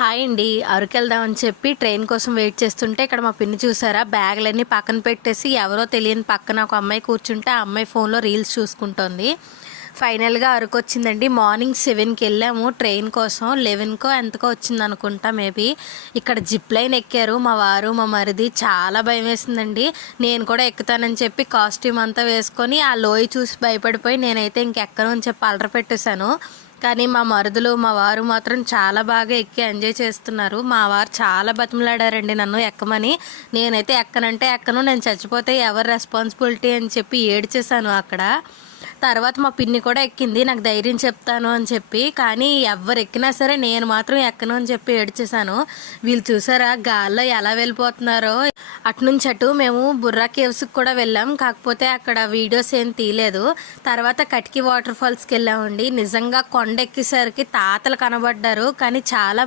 Hi అండి. అరకెళ్దామని చెప్పి train కోసం వెయిట్ చేస్తుంటే ఇక్కడ మా పిన్ని చూసారా, బ్యాగులన్నీ పక్కన పెట్టేసి ఎవరో తెలియని పక్కన ఒక అమ్మాయి కూర్చుంటే ఆ అమ్మాయి ఫోన్లో రీల్స్ చూసుకుంటోంది. ఫైనల్గా అరకు వచ్చిందండి. మార్నింగ్ 7కి వెళ్ళాము ట్రైన్ కోసం. 11కో ఎంతకో వచ్చింది అనుకుంటా మేబీ. ఇక్కడ జిప్ లైన్ ఎక్కారు మా వారు మా మరిది. చాలా భయం వేసిందండి. నేను కూడా ఎక్కుతానని చెప్పి కాస్ట్యూమ్ అంతా వేసుకొని ఆ లోయ చూసి భయపడిపోయి నేనైతే ఇంకెక్కను అని చెప్పి అలర పెట్టేశాను. కానీ మా మరుదులు మా వారు మాత్రం చాలా బాగా ఎక్కి ఎంజాయ్ చేస్తున్నారు. మా వారు చాలా బతిమలాడారండి నన్ను ఎక్కమని. నేనైతే ఎక్కనంటే ఎక్కను, నేను చచ్చిపోతే ఎవరు రెస్పాన్సిబిలిటీ అని చెప్పి ఏడ్చేశాను అక్కడ. తర్వాత మా పిన్ని కూడా ఎక్కింది నాకు ధైర్యం చెప్తాను అని చెప్పి. కానీ ఎవరు ఎక్కినా సరే నేను మాత్రం ఎక్కను అని చెప్పి ఏడ్చేశాను. వీళ్ళు చూసారా గాల్లో ఎలా వెళ్ళిపోతున్నారో. అటునుంచి అటు మేము బుర్రా కేవ్స్కి కూడా వెళ్ళాం. కాకపోతే అక్కడ వీడియోస్ ఏం తీయలేదు. తర్వాత కటికి వాటర్ ఫాల్స్కి వెళ్ళామండి. నిజంగా కొండ ఎక్కేసరికి తాతలు కనబడ్డారు. కానీ చాలా